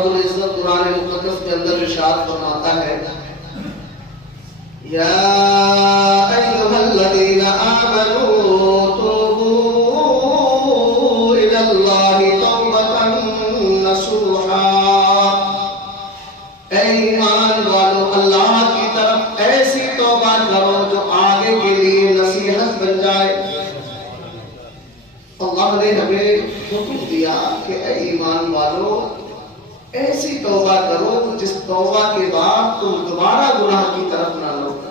رب العزت قرآن مقدس کے اندر ارشاد فرماتا ہے یا ایھا الذین آمنوا توبوا الی اللہ توبۃ نصوحا، اے ایمان والو اللہ کی طرف ایسی توبہ کرو جو آگے کے لیے نصیحت بن جائے۔ اللہ نے ہمیں حکم دیا کہ اے ایمان والو ایسی توبہ کرو جس توبہ کے بعد تم دوبارہ گناہ کی طرف نہ لوٹو،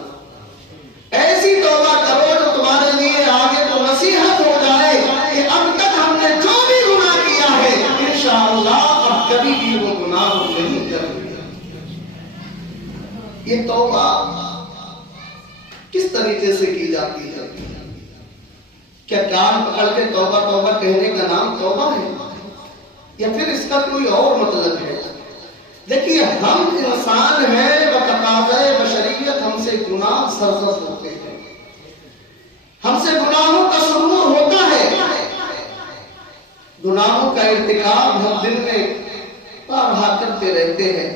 ایسی توبہ کرو جو تمہارے لیے آگے تو نصیحت ہو جائے کہ اب تک ہم نے جو بھی گناہ کیا ہے انشاءاللہ اب کبھی بھی وہ گناہ نہیں کریں گے۔ یہ توبہ کس طریقے سے کی جاتی ہے؟ کیا کان پکڑ کے توبہ توبہ کہنے کا نام توبہ ہے، یا پھر اس کا کوئی اور مطلب ہے؟ دیکھیے ہم انسان ہیں، بتقاضۂ بشریت ہم سے گناہ سرزد ہوتے ہیں، ہم سے گناہوں کا شروع ہوتا ہے، گناہوں کا ارتکاب ہم دن میں بارہا کرتے رہتے ہیں،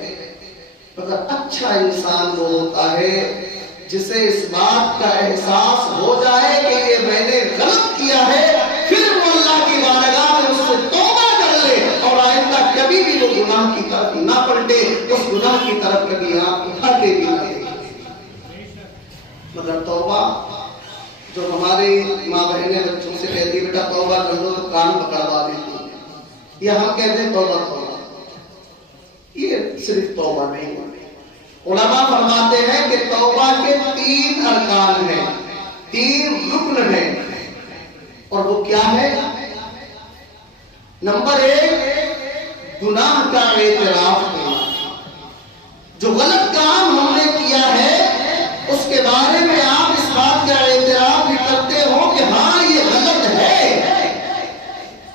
مگر اچھا انسان وہ ہوتا ہے جسے اس بات کا احساس ہو جائے کہ یہ میں نے غلط کیا ہے، پھر وہ اللہ کی بارگاہ میں اس سے توبہ کر لے اور آئندہ کبھی بھی وہ گناہ کی طرف نہ پلٹے، اس گناہ کی طرف کبھی آنکھ اٹھا کے بھی نہ دیکھے۔ مگر توبہ جو ہماری ماں بہنیں بچوں سے کہتی بیٹا توبہ کر لو تو کان پکڑوا دیتی ہیں، یا ہم کہتے ہیں توبہ توبہ، یہ صرف توبہ نہیں ہے۔ علماء فرماتے ہیں کہ توبہ کے 3 ارکان ہیں، 3 رکن ہیں، اور وہ کیا ہے؟ نمبر 1 گناہ کا اعتراف کرنا، جو غلط کام ہم نے کیا ہے اس کے بارے میں آپ اس بات کا اعتراف بھی کرتے ہو کہ ہاں یہ غلط ہے،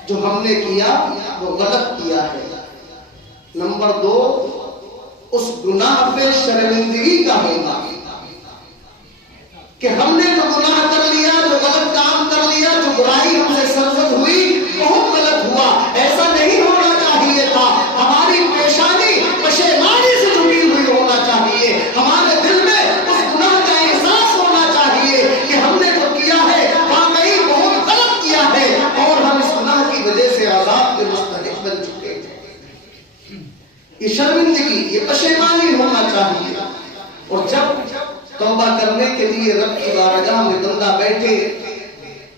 جو ہم نے کیا وہ غلط کیا ہے۔ نمبر 2 اس گناہ پہ شرمندگی کا ہونا، کہ ہم نے جو گناہ کر لیا، جو غلط کام کر لیا، جو برائی ہم سے سرزد ہوئی، بہت غلط ہوا، ایسا نہیں ہونا چاہیے تھا، ہماری پیشانی پشیمانی سے جڑی ہوئی ہونا چاہیے، ہمارے دل میں اس گناہ کا احساس ہونا چاہیے کہ ہم نے جو کیا ہے واقعی بہت غلط کیا ہے اور ہم اس گناہ کی وجہ سے عذاب کے مستحق بن چکے ہیں۔ یہ شرمندگی، یہ پشیمانی ہونا چاہیے۔ اور جب توبہ کرنے کے لیے رب کی بارگاہ میں بندہ بیٹھے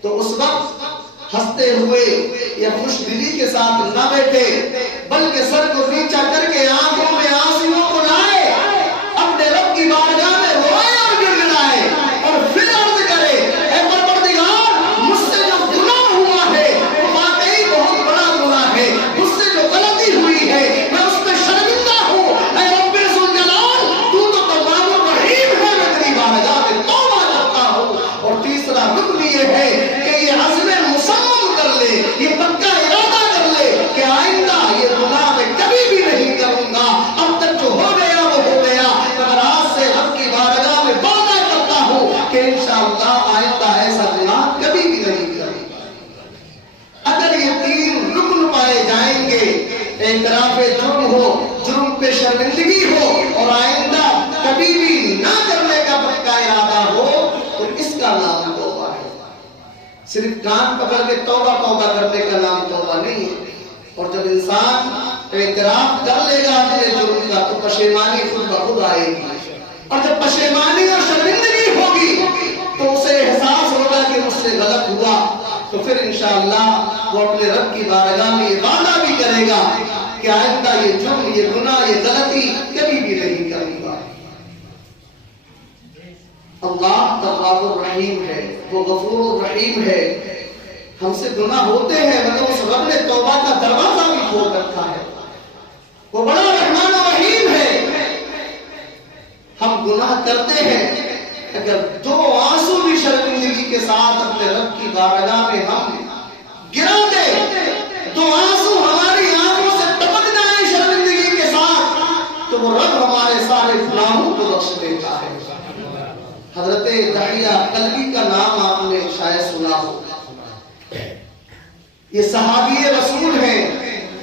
تو اس وقت ہنستے ہوئے یا خوش دلی کے ساتھ نہ بیٹھے، بلکہ سر کو نیچا کر کے آنکھوں میں آنسوؤں کو لائے، اپنے رب کی بارگاہ میں روئے اور گڑگڑائے اور پھر عرض کرے اے پروردگار مجھ سے جو گناہ ہوا ہے وہ واقعی بہت بڑا گناہ ہے، مجھ سے جو غلطی ہوئی ہے میں اس پہ شرمندہ ہوں، اے رب ذوالجلال تو تواب الرحیم ہے، میں تیری بارگاہ میں توبہ کرتا ہوں۔ اور تیسرا رکن یہ ہے کہ یہ عزم مصمم کر لے، یہ پکا ارادہ کر لے کہ آئندہ یہ گناہ میں کبھی بھی نہیں کروں گا، اب تک جو ہو گیا وہ ہو گیا، مگر آج سے رب کی بارگاہ میں وعدہ کرتا ہوں کہ انشاءاللہ آئندہ ایسا گناہ کبھی بھی نہیں کروں گا۔ اگر یہ 3 رکن پائے جائیں گے، اعتراف جرم ہو، جرم پہ شرمندگی ہو اور آئندہ کبھی بھی نہ کرنے کا پکا ارادہ ہو، تو اس کا نام توبہ ہے۔ صرف کان پکڑ کے توبہ توبہ کرنے کا نام توبہ نہیں ہے۔ اور جب انسان اعتراف کر لے گا اپنے جرم کا تو پشیمانی خود بخود آئے گی، اور جب پشیمانی اور شرمندگی ہوگی تو اسے احساس ہوگا کہ مجھ سے غلط ہوا، تو پھر انشاءاللہ وہ اپنے رب کی بارگاہ میں یہ وعدہ بھی کرے گا کہ آئندہ یہ جرم، یہ گناہ، یہ غلطی کبھی بھی نہیں کروں گا۔ اللہ تواب الرحیم ہے، وہ غفور الرحیم ہے، ہم سے گناہ ہوتے ہیں مگر اس رب نے توبہ کا دروازہ بھی کھول رکھا ہے، وہ بڑا رحمان و رحیم ہے۔ ہم گناہ کرتے ہیں، اگر 2 آنسو بھی شرمندگی کے ساتھ اپنے رب کی بارگاہ میں ہم گرا دے، 2 آنسو ہماری آنکھوں سے ٹپک جائیں شرمندگی کے ساتھ، تو وہ رب ہمارے سارے گناہوں کو بخش دیتا ہے۔ حضرت دحیہ کلبی کا نام آپ نے شاید سنا ہو، یہ صحابی رسول ہیں،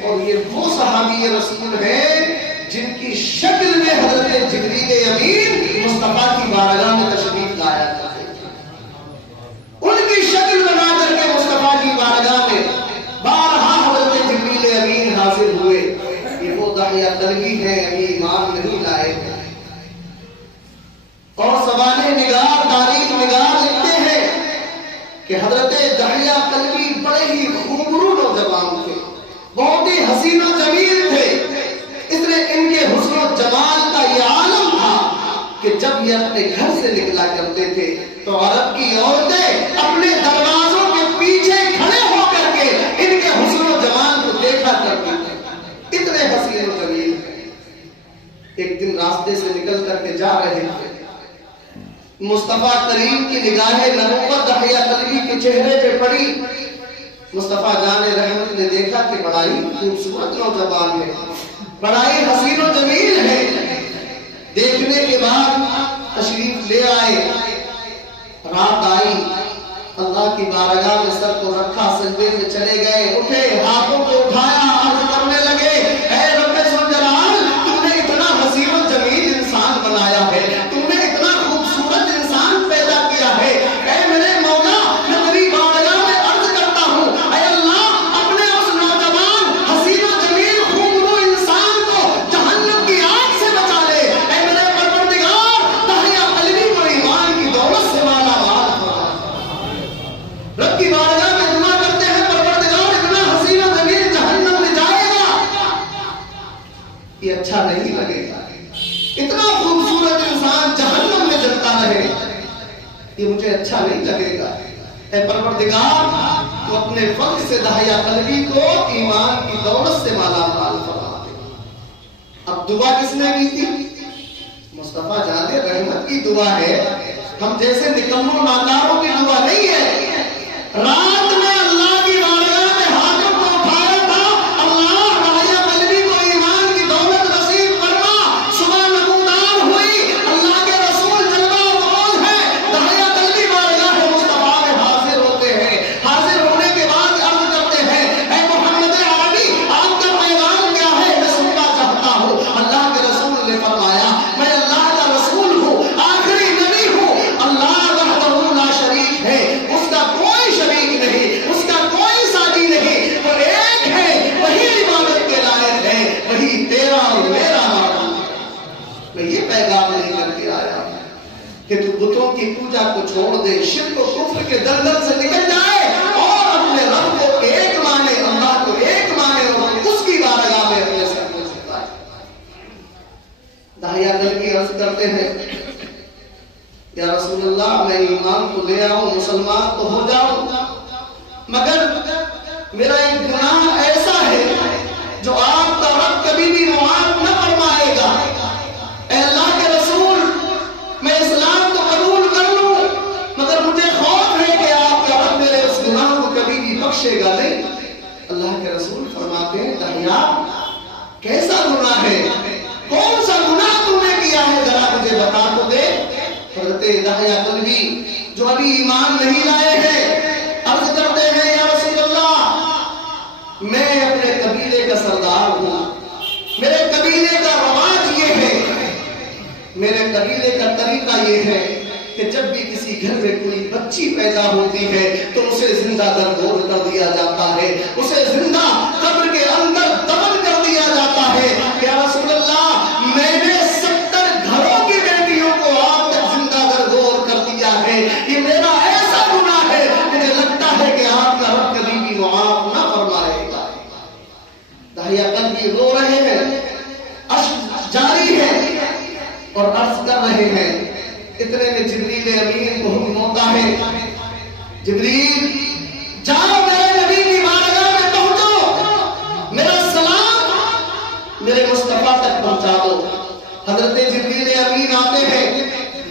اور یہ وہ صحابی رسول ہیں جن کی شکل میں حضرت جبریل امین مصطفیٰ کی بارگاہ میں تشریف لایا کرتے تھے. ان کی شکل بنا کر کے مصطفیٰ کی بارگاہ میں بارہا حضرت جبریل امین حاضر ہوئے. یہ وہ داہیہ قلبی ہیں ابھی ایمان نہیں لائے ہیں. اور سوانح نگار تاریخ نگار لکھتے ہیں کہ حضرت داہیہ قلبی بڑے ہی خوبرو نوجوان تھے, بہت ہی حسین و جمیل تھے. اس لیے ان کے حسن و جمال کا یہ عالم تھا کہ جب یہ اپنے گھر سے نکلا کرتے تھے تو عرب کی عورتیں اپنے دروازوں کے پیچھے کھڑے ہو کر کے ان کے حسن و جمال کو دیکھا کرتی تھے. اتنے حسین و جمیل تھے. ایک دن راستے سے نکل کر کے جا رہے تھے, مصطفیٰ کریم کی نگاہ نبوت داہیہ قلبی کے چہرے پہ پڑی. مصطفیٰ جان رحمت نے دیکھا کہ بڑا ہی خوبصورت نوجوان ہے, بڑا ہی حسین و جمیل ہے. دیکھنے کے بعد تشریف لے آئے. رات آئی, اللہ کی بارگاہ میں سر کو رکھا, سجدے میں چلے گئے, اٹھے, ہاتھوں کو اٹھایا, عرض کرنے لگے, اے رب ذوالجلال, تم نے اتنا حسین و جمیل انسان بنایا ہے, تم نے اتنا خوبصورت انسان پیدا کیا ہے. اے میرے مولا, میں تیری بارگاہ میں عرض کرتا ہوں, اے اللہ, اپنے اس نوجوان حسین و جمیل خوبرو انسان کو جہنم کی آگ سے بچا لے. اے میرے پروردگار, داہیہ قلبی کو ایمان کی دولت سے مالا مال فرما. رب کی بارگاہ میں دعا کرتے ہیں, پروردگار اتنا حسین و جمیل جہنم میں جائے گا, یہ اچھا نہیں لگے گا. اتنا خوبصورت انسان جہنم میں جلتا رہے, یہ مجھے اچھا نہیں لگے گا. اے پروردگار, تو اپنے فضل سے داہیہ قلبی کو ایمان کی دولت سے مالا مال فرما دے. اب دعا کس نے کی تھی؟ مصطفیٰ جان رحمت کی دعا ہے. ہم جیسے نکموں ناکاروں کی دعا نہیں ہے. رات میں اللہ کی بارگاہ میں ہاتھوں کو اٹھایا تھا, اللہ داہیہ قلبی کو ایمان کی دولت نصیب فرما. صبح نمودار ہوئی, اللہ کے رسول جلوہ افروز ہے, داہیہ قلبی بارگاہ مصطفیٰ میں حاضر ہوتے ہیں. حاضر ہونے کے بعد عرض کرتے ہیں, اے محمد عربی, آپ کا پیغام کیا ہے, میں سننا چاہتا ہوں. اللہ کے رسول نے فرمایا, میں اللہ کا رسول ہوں, آخری نبی ہوں. اللہ وحدہ لا شریک ہے, اس کا کوئی شریک نہیں, اس کا کوئی ساتھی نہیں, وہ ایک ہے, وہی عبادت کے لائق ہے, وہی تیرا اور میرا معبود ہے. میں یہ پیغام نہیں کر کے آیا کہ تو بتوں کی پوجا کو چھوڑ دے, شرک و کفر کے دلدل سے نکل جائے اور اپنے رب کو ایک مانے, اللہ کو ایک مانے اور اس کی بارگاہ میں اپنے سر کو جھکائے. داہیہ قلبی عرض کرتے ہیں, یا رسول اللہ, میں ایمان تو لے آؤں, مسلمان تو ہو جاؤں, مگر میرا ایک گناہ ایسا ہے جو آپ کا رب کبھی بھی معاف نہ فرمائے گا. اے اللہ کے رسول, میں اسلام تو قبول کر لوں, مگر مجھے خوف ہے کہ آپ کا رب میرے اس گناہ کو کبھی بھی بخشے گا نہیں. اللہ کے رسول فرماتے ہیں, داہیہ, کیسا گناہ ہے, کون سا گناہ تم نے کیا ہے, ذرا مجھے بتا تو دے. حضرت داہیہ قلبی جو ابھی ایمان نہیں لائے ہیں عرض کرتے ہیں, یا رسول اللہ, میں اپنے قبیلے کا سردار ہوں, میرے قبیلے کا رواج یہ ہے, میرے قبیلے کا طریقہ یہ ہے کہ جب بھی کسی گھر میں کوئی بچی پیدا ہوتی ہے تو اسے زندہ درگور کر دیا جاتا ہے, اسے زندہ قبر کے اندر دفن کر دیا جاتا ہے. یا رسول اللہ, میں نے 70 گھروں کی بیٹیوں کو آپ تک زندہ درگور کر دیا ہے, یہ میرا ایسا گناہ ہے, مجھے لگتا ہے کہ آپ کا رب کبھی بھی معاف نہ فرمائے گا. داہیہ قلبی رو رہے ہیں, اشک جاری ہے اور عرض کر رہے ہیں. اتنے میں جبریل امین کو حکم ہوتا ہے, جبریل جاؤ میرے نبی کی بارگاہ میں پہنچو, میرا سلام میرے مصطفیٰ تک پہنچا دو. حضرت جبریل امین آتے ہیں,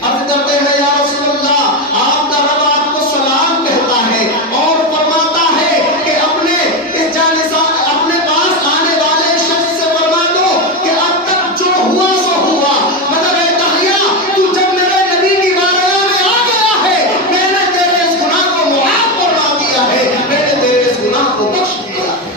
عرض کرتے ہیں, یا رسول اللہ, آپ کا رب آپ کو سلام کہتا ہے اور فرماتا ہے کہ اپنے اس اپنے پاس آنے والے شخص سے فرما دو کہ اب تک جو ہوا سو ہوا, مگر اے داہیہ, تو جب میرے نبی کی بارگاہ میں آ گیا ہے, میں نے تیرے اس گناہ کو معاف فرما دیا ہے, میں نے تیرے اس گناہ کو بخش دیا ہے.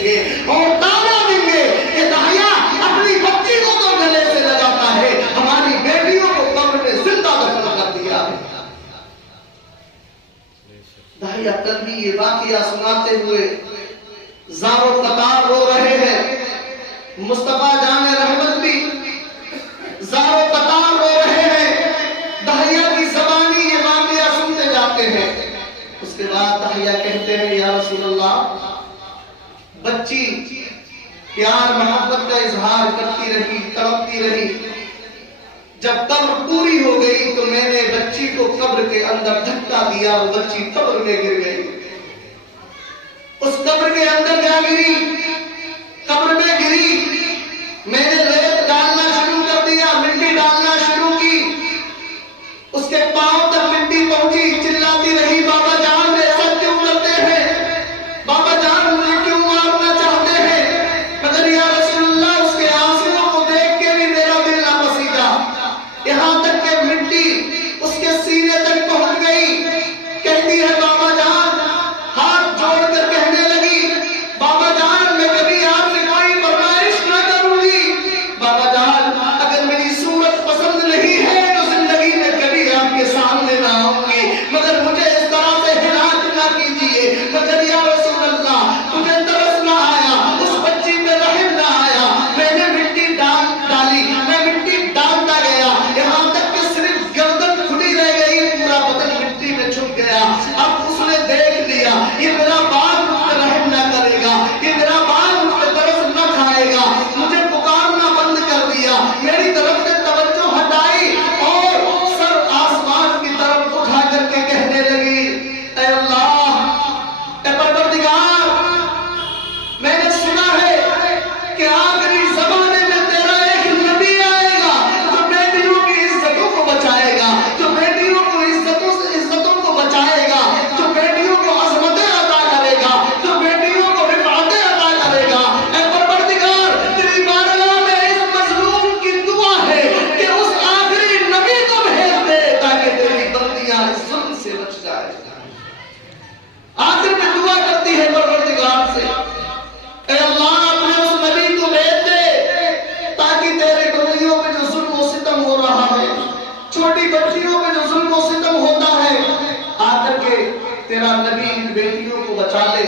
دیں گے اور دعویٰ دیں گے کہ داہیا اپنی بچی کو تو گلے سے لگاتا ہے، ہماری بیٹیوں کو قبر میں زندہ دفن کر دیا ہے۔ داہیا کل بھی یہ واقعہ سناتے ہوئے زاروں قطار رو رہے ہیں، مصطفیٰ جان رحمت بھی زاروں قطار رو رہے ہیں، داہیا کی زبانی یہ واقعہ سنتے جاتے ہیں۔ اس کے بعد داہیا کہتے ہیں یا رسول اللہ، بچی پیار محبت کا اظہار کرتی رہی، تڑپتی رہی، جب قبر پوری ہو گئی تو میں نے بچی کو قبر کے اندر دھکا دیا، وہ بچی قبر میں گر گئی۔ اس قبر کے اندر کیا گری؟ قبر میں گری۔ میں نے ریت ڈالنا شروع کر دیا، مٹی ڈالنا شروع کی، اس کے پاؤں تک مٹی پہنچی، چلاتی رہی بابا جان ایسا کیوں کرتے ہیں، بابا جان مجھے کیوں مارنا چاہتے ہیں؟ مگر یا رسول اللہ اس کے آنسوؤں کو دیکھ کے بھی میرا دل نہ پسیجا، یہاں تک کہ مٹی اس کے سینے تک پہنچ گئی۔ کہتی ہے بابا جان، ہاتھ جوڑ کر کہنے لگی بابا جان میں کبھی آپ سے کوئی فرمائش نہ کروں گی، بابا جان اگر میری صورت پسند نہیں ہے تو زندگی میں کبھی آپ کے سامنے نہ آؤں گی، مگر مجھے اس طرح سے ہلاک نہ کیجیے۔ مگر یا رسول اللہ مجھے ترس نہ آیا، اس بچی پہ رحم نہ آیا، میں نے مٹی ڈالی، میں مٹی ڈالتا گیا، یہاں تک کہ صرف گردن کھلی رہ گئی، پورا بدن مٹی میں چھپ گیا۔ اب اس نے دیکھ لیا یہ میرا باپ مجھ پہ رحم نہ کرے گا، یہ میرا باپ مجھ پہ ترس نہ کھائے گا، مجھے پکارنا بند کر دیا، میری طرف سے توجہ ہٹائی اور سر آسمان کی طرف اٹھا کر کے کہنے لگی اے اللہ، اے پروردگار، میں نے سنا ہے کہ آخری زمانے میں تیرا ایک نبی آئے گا جو بیٹیوں کی عزتوں کو بچائے گا، جو بیٹیوں کو عزتوں کو بچائے گا، جو بیٹیوں کو عظمتیں عطا کرے گا، جو بیٹیوں کو رفعتیں عطا کرے گا۔ اے پروردگار تیری بارگاہ میں اس مظلوم کی دعا ہے کہ اس آخری نبی کو بھیج دے تاکہ تیری بندیاں اس ظلم سے بچ جائے۔ آخر میں دعا کرتی ہے پروردگار سے اے اللہ اپنے اس نبی کو بھیج دے تاکہ تیرے بندیوں پہ جو ظلم و ستم ہو رہا ہے، چھوٹی بچیوں پہ جو ظلم و ستم ہوتا ہے، آ کر کے تیرا نبی ان بیٹیوں کو بچا لے،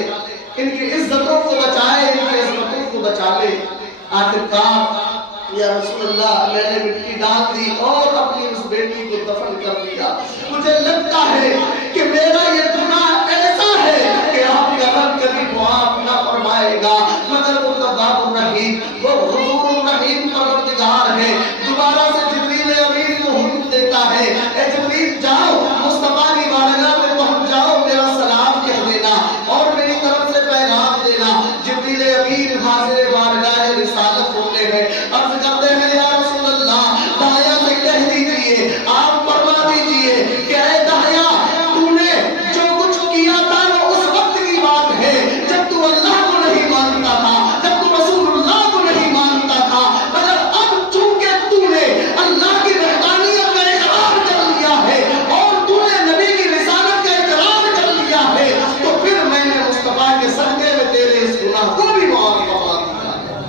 ان کی عزتوں کو بچائے، ان کی عظمتوں کو بچا لے۔ آخر کار یا رسول اللہ میں نے مٹی ڈال دی اور اپنی اس بیٹی کو دفن کر دیا۔ مجھے لگتا ہے کہ میرا یہ گناہ ایسا ہے کہ آپ کا رب کبھی معاف نہ فرمائے گا، مگر وہ تواب الرحیم، وہ غفور الرحیم پروردگار ہے۔ دوبارہ سے جبریل امین کو حکم دیتا ہے اے جبریل جاؤ مصطفیٰ کی بارگاہ میں پہنچ جاؤ، میرا سلام کہہ دینا اور میری طرف سے پیغام دینا۔ جبریل امین حاضر بارگاہ رسالت ہوتے ہیں، عرض کرتے ہیں یا رسول اللہ داہیا سے کہہ دیجئے، آپ فرما دیجئے کہ اے داہیا تو نے جو کچھ کیا تھا وہ اس وقت کی بات ہے جب تو اللہ کو نہیں مانتا تھا، جب تو رسول اللہ کو نہیں مانتا تھا، مگر اب چونکہ تو نے اللہ کی وحدانیت کا اقرار کر لیا ہے اور تو نے نبی کی رسالت کا اقرار کر لیا ہے، تو پھر میں نے مصطفیٰ کے صدقے میں تیرے اس گناہ کو بھی معاف فرما دیا،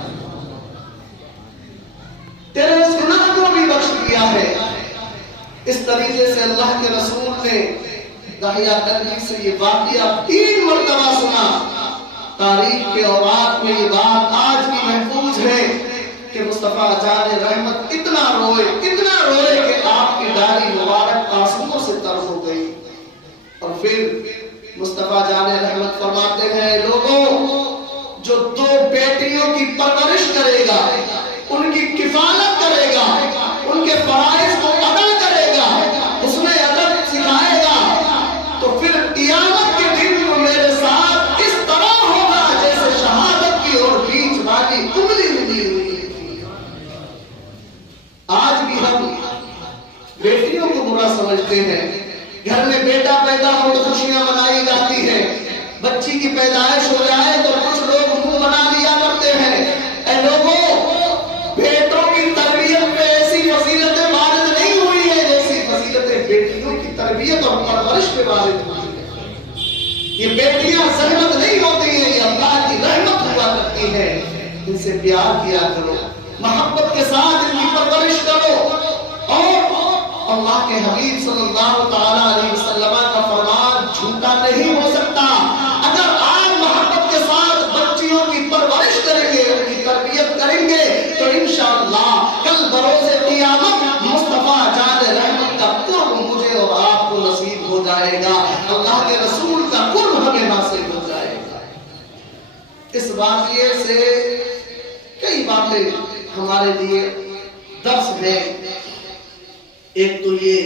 تیرے اس گناہ کو بھی بخش دیا ہے۔ اس طریقے سے اللہ کے رسول نے داہیا کلبی سے یہ واقعہ 3 مرتبہ سنا۔ تاریخ کے اوراق میں یہ بات آج بھی محفوظ ہے کہ مصطفیٰ جان رحمت اتنا روئے کہ آپ کی داڑھی مبارک آنسوؤں سے تر ہو گئی، اور پھر مصطفیٰ جان رحمت فرماتے ہیں لوگوں جو 2 بیٹیوں کی پرورش کرے گا، ان کی کفالت کرے گا، ان کے فرائض کو ادا کرے گا، اس میں ادب سکھائے گا، تو پھر قیامت کے دن وہ میرے ساتھ اس طرح ہوگا جیسے شہادت کی اور بیچ والی انگلی ملی ہوئی تھی۔ آج بھی ہم بیٹیوں کو برا سمجھتے ہیں، گھر میں بیٹا پیدا ہو تو خوشیاں منائی جاتی ہیں، بچی کی پیدائش ہو جائے تو کچھ لوگ منہ بنا لیا کرتے ہیں۔ اے لوگوں بیٹوں کی تربیت میں ایسی فضیلتیں وارد نہیں ہوئی ہیں جیسی فضیلتیں بیٹیوں کی تربیت اور پرورش میں وارد ہوئی ہیں۔ یہ بیٹیاں زحمت نہیں ہوتی ہیں، یہ اللہ کی رحمت ہوا بچی ہیں ان سے پیار کیا کرو، محبت کے ساتھ ان کی پرورش کرو، اور اللہ کے حبیب صلی اللہ تعالی علیہ وسلم کا فرمان جھوٹا نہیں ہو سکتا۔ اگر آپ محبت کے ساتھ بچیوں کی پرورش کریں گے، ان کی تربیت کریں گے، تو انشاءاللہ کل بروز قیامت مصطفیٰ جان رحمت کا قرب مجھے اور آپ کو نصیب ہو جائے گا، اللہ کے رسول کا قرب ہمیں حاصل ہو جائے گا۔ اس واقعے سے کئی باتیں ہمارے لیے درس ہے۔ ایک تو یہ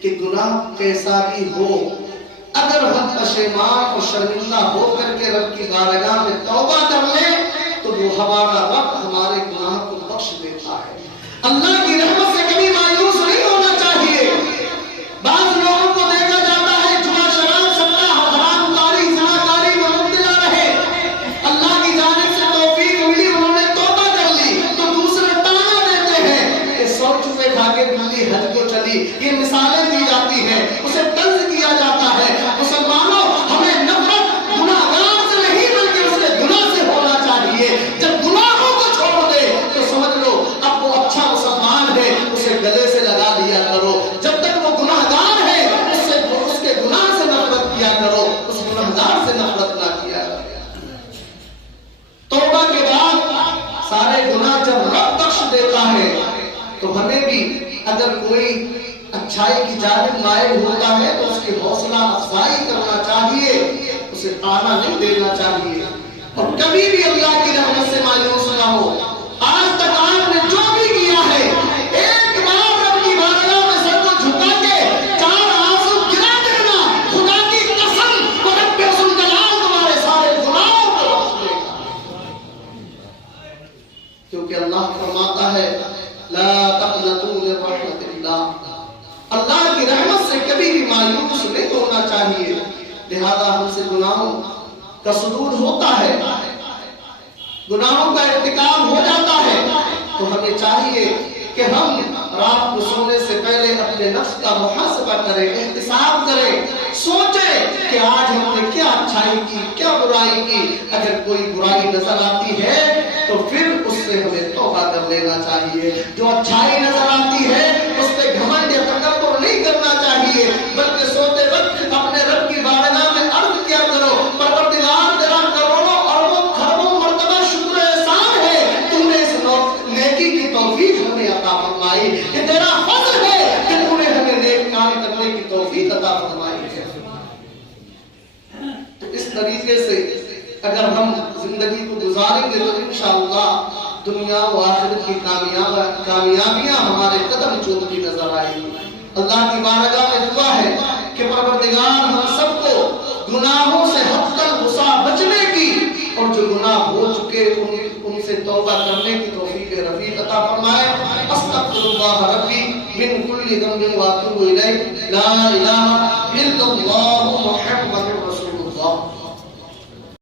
کہ گناہ کیسا بھی ہو، اگر ہم پشیمان اور شرمندہ ہو کر کے رب کی بارگاہ میں توبہ کر لیں تو وہ ہمارا رب ہمارے گناہ کو بخش دیتا ہے۔ اللہ کی رحمت سے کبھی مایوس نہیں ہونا چاہیے۔ بعض لوگوں کو دیکھا جاتا ہے جوا، شراب، سٹا، حرام کاری، زناکاری میں مبتلا رہے، اللہ کی جانب سے توفیق ملی، انہوں نے توبہ کر لی، تو دوسرے تانا دیتے ہیں کہ 100 چوہے کھا کے بلی حج کو چلی، یہ مثالیں دی جاتی ہیں، اسے طنز کیا جاتا ہے۔ مسلمانوں، ہمیں نفرت گناہگار سے نہیں بلکہ اس کے گناہ سے ہونا چاہیے۔ جب گناہوں کو چھوڑ دے تو سمجھ لو اب وہ اچھا مسلمان ہے، اسے گلے سے لگا دیا کرو۔ جب تک وہ گناہگار ہے اس کے گناہ سے نفرت کیا کرو، اس گناہگار سے نفرت نہ کیا کرو۔ توبہ کے بعد سارے گناہ جب رب بخش دیتا ہے تو ہمیں بھی اگر کوئی اچھائی کی جانب مائل ہوتا ہے تو اس کی حوصلہ افزائی کرنا چاہیے، اسے تانا نہیں دینا چاہیے، اور کبھی بھی اللہ کی رحمت سے مایوس نہ ہو۔ آج تک آپ نے جو بھی کیا ہے، ایک بار رب کی بارگاہ میں سر کو جھکا کے 4 آنسو گرا دینا، خدا کی قسم رب ذوالجلال تمہارے سارے گناہوں کو بخش دے گا، کیونکہ اللہ فرماتا ہے لا تقنطوا من رحمت اللہ، اللہ کی رحمت سے کبھی بھی مایوس نہیں ہونا چاہیے۔ لہذا ہم سے گناہوں کا صدور ہوتا ہے، گناہوں کا ارتکاب ہو جاتا ہے، تو ہمیں چاہیے کہ ہم رات کو سونے سے پہلے اپنے نفس کا محاسبہ کریں، احتساب کریں، سوچیں کہ آج ہم نے کیا اچھائی کی، کیا برائی کی۔ اگر کوئی برائی نظر آتی ہے تو پھر اس سے ہمیں توبہ کر لینا چاہیے۔ جو اچھائی نظر آتی ہے اس پہ گھمنڈ یا تکبر نہیں کرنا چاہیے، بلکہ سوتے وقت اپنے رب کی بارگاہ میں عرض کیا کرو، پروردگار تیرا کروڑوں اربوں کھربوں مرتبہ شکر احسان ہے، تم نے اس نیکی کی توفیق ہمیں عطا فرمائی، یہ تیرا فضل ہے کہ تم نے ہمیں نیک کام کرنے کی توفیق عطا فرمائی ہے۔ تو اس طریقے سے اگر ہم زندگی کو گزاریں گے تو انشاءاللہ دنیا و آخرت کی کامیابیاں ہمارے قدم چومتی نظر آئیں گی۔ اللہ کی بارگاہ میں دعا ہے کہ پروردگار ہم سب کو گناہوں سے حد الوسع بچنے کی اور جو گناہ ہو چکے ان سے توبہ کرنے کی توفیق رفیق عطا فرمائے۔ استغفر اللہ ربی من کل ذنب واتوب الیہ، لا الہ الا اللہ محمد